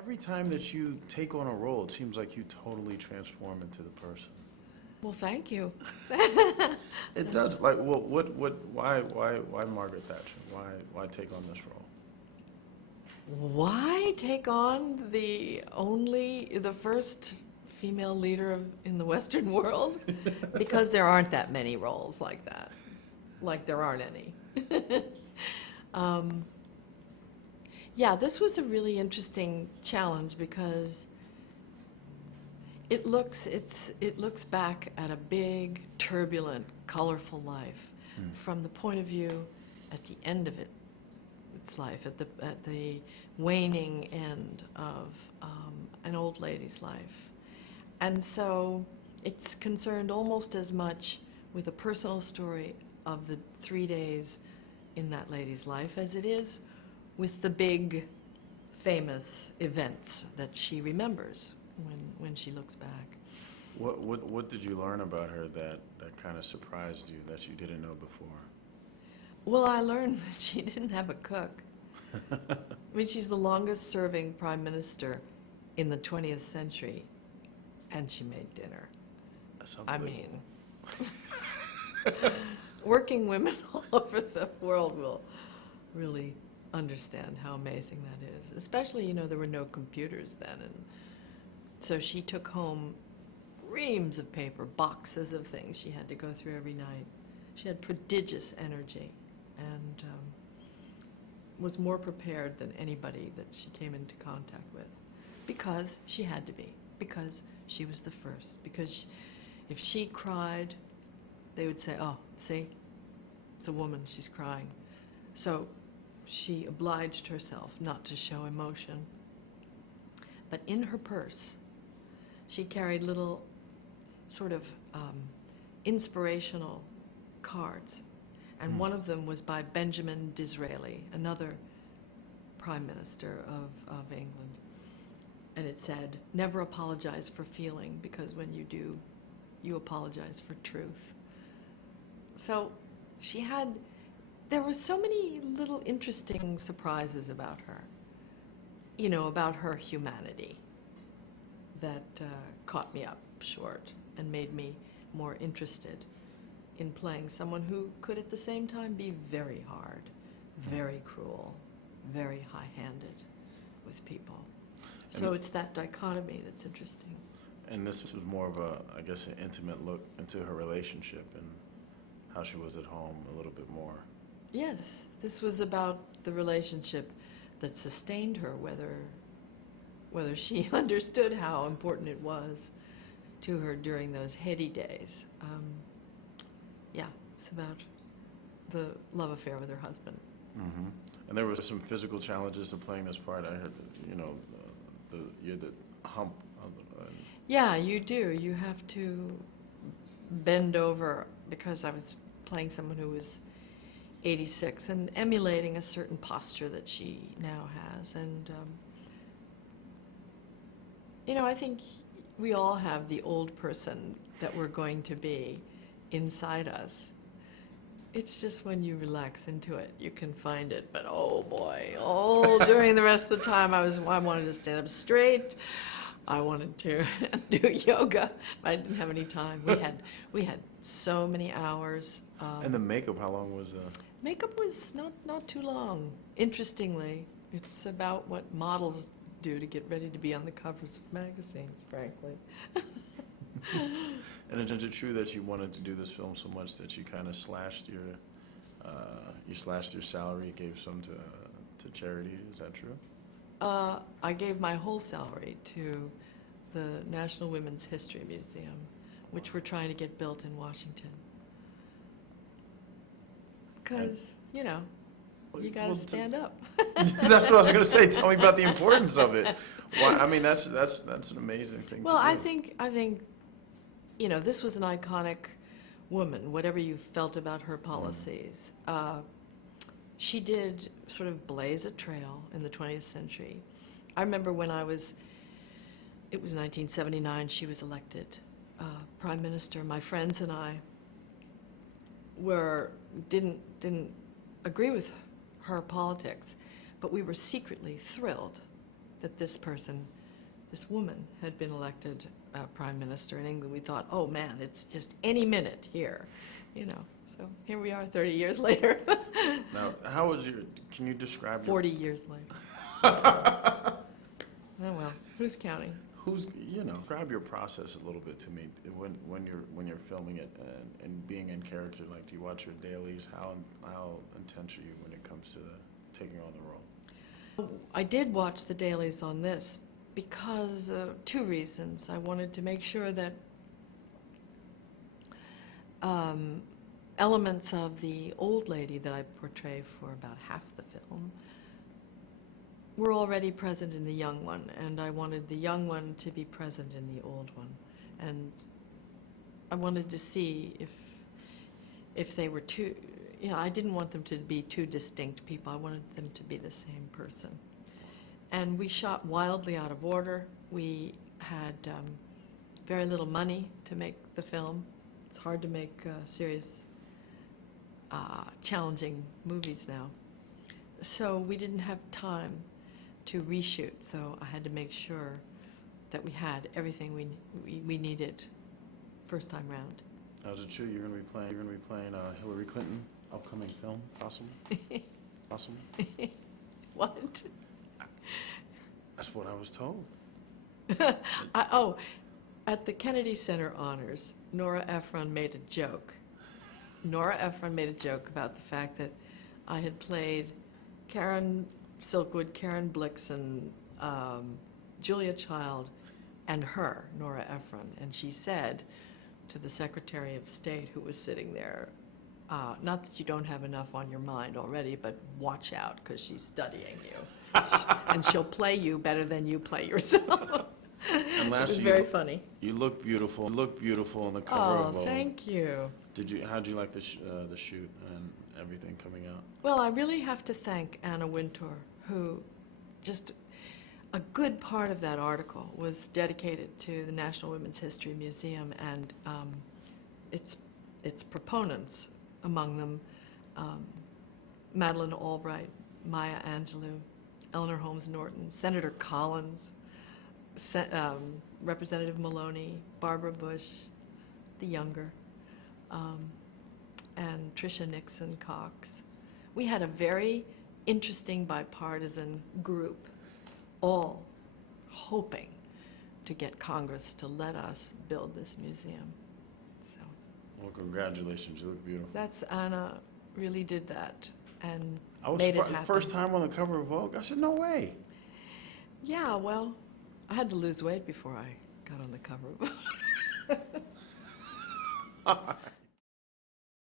Every time that you take on a role, it seems like you totally transform into the person. Well, thank you. It does. Like, why Margaret Thatcher? Why take on this role? Why take on the first female leader in the Western world? Because there aren't that many roles like that. Like there aren't any. um, yeah, this was a really interesting challenge because it looks back at a big, turbulent, colorful life from the point of view at the end of its life, at the waning end of an old lady's life. And so it's concerned almost as much with a personal story of the 3 days in that lady's life as it is with the big, famous events that she remembers when she looks back. What did you learn about her that kind of surprised you that you didn't know before? Well, I learned that she didn't have a cook. I mean, she's the longest serving prime minister in the 20th century, and she made dinner. That's I mean, working women all over the world will really understand how amazing that is. Especially, you know, there were no computers then, and so she took home reams of paper, boxes of things she had to go through every night. She had prodigious energy and was more prepared than anybody that she came into contact with, because she had to be, because she was the first, because if she cried, they would say, oh, see, it's a woman, she's crying. So she obliged herself not to show emotion. But in her purse, she carried little sort of inspirational cards. And one of them was by Benjamin Disraeli, another prime minister of England. And it said, never apologize for feeling, because when you do, you apologize for truth. So there were so many little interesting surprises about her, you know, about her humanity that caught me up short and made me more interested in playing someone who could at the same time be very hard, very cruel, very high-handed with people. So it's that dichotomy that's interesting. And this was more of a, I guess, an intimate look into her relationship and how she was at home a little bit more. Yes, this was about the relationship that sustained her, whether she understood how important it was to her during those heady days. Yeah, it's about the love affair with her husband. Mm-hmm. And there were some physical challenges to playing this part. I heard, you know, you're the hump. Yeah, you do. You have to bend over, because I was playing someone who was 86 and emulating a certain posture that she now has. And, you know, I think we all have the old person that we're going to be inside us. It's just when you relax into it, you can find it. But oh boy, during the rest of the time, I wanted to stand up straight. I wanted to do yoga. I didn't have any time. We had so many hours. And the makeup, how long was Makeup was not too long. Interestingly, it's about what models do to get ready to be on the covers of magazines, frankly. And is it true that you wanted to do this film so much that you kind of slashed your salary, gave some to charity? Is that true? I gave my whole salary to the National Women's History Museum, which we're trying to get built in Washington. Because, you know, you got to stand up. That's what I was going to say. Tell me about the importance of it. Why, I mean, that's an amazing thing to do. Well, I think, you know, this was an iconic woman, whatever you felt about her policies. She did sort of blaze a trail in the 20th century. I remember when it was 1979, she was elected prime minister. My friends and I didn't agree with her politics, but we were secretly thrilled that this person, this woman, had been elected prime minister in England. We thought, oh man, it's just any minute here, you know. So here we are 30 years later. Now, how was your, can you describe 40 years later. your... Oh well, who's counting? Who's, you know, describe your process a little bit to me when you're filming it and being in character. Like, do you watch your dailies? How intense are you when it comes to taking on the role? I did watch the dailies on this because two reasons. I wanted to make sure that elements of the old lady that I portray for about half the film were already present in the young one, and I wanted the young one to be present in the old one. And I wanted to see if they were two, you know, I didn't want them to be two distinct people. I wanted them to be the same person. And we shot wildly out of order. We had very little money to make the film. It's hard to make serious, challenging movies now. So we didn't have time to reshoot, so I had to make sure that we had everything we needed first time round. Now, is it true you're going to be playing Hillary Clinton upcoming film? Possible? Possible? What? That's what I was told. Oh, at the Kennedy Center Honors, Nora Ephron made a joke. Nora Ephron made a joke about the fact that I had played Karen Silkwood, Karen Blixen, Julia Child, and her, Nora Ephron. And she said to the Secretary of State who was sitting there, not that you don't have enough on your mind already, but watch out, because she's studying you. And she'll play you better than you play yourself. And it lastly, was very funny. You look beautiful. You look beautiful on the cover of Vogue. Oh, thank you. How'd you like the shoot and everything coming out? Well, I really have to thank Anna Wintour, who just a good part of that article was dedicated to the National Women's History Museum and its proponents, among them Madeleine Albright, Maya Angelou, Eleanor Holmes Norton, Senator Collins, Representative Maloney, Barbara Bush, the younger, and Tricia Nixon Cox. We had a very interesting bipartisan group, all hoping to get Congress to let us build this museum. So, well, congratulations. You look beautiful. Anna really did that and made it happen. First time on the cover of Vogue? I said, no way. Yeah, well, I had to lose weight before I got on the cover of Vogue.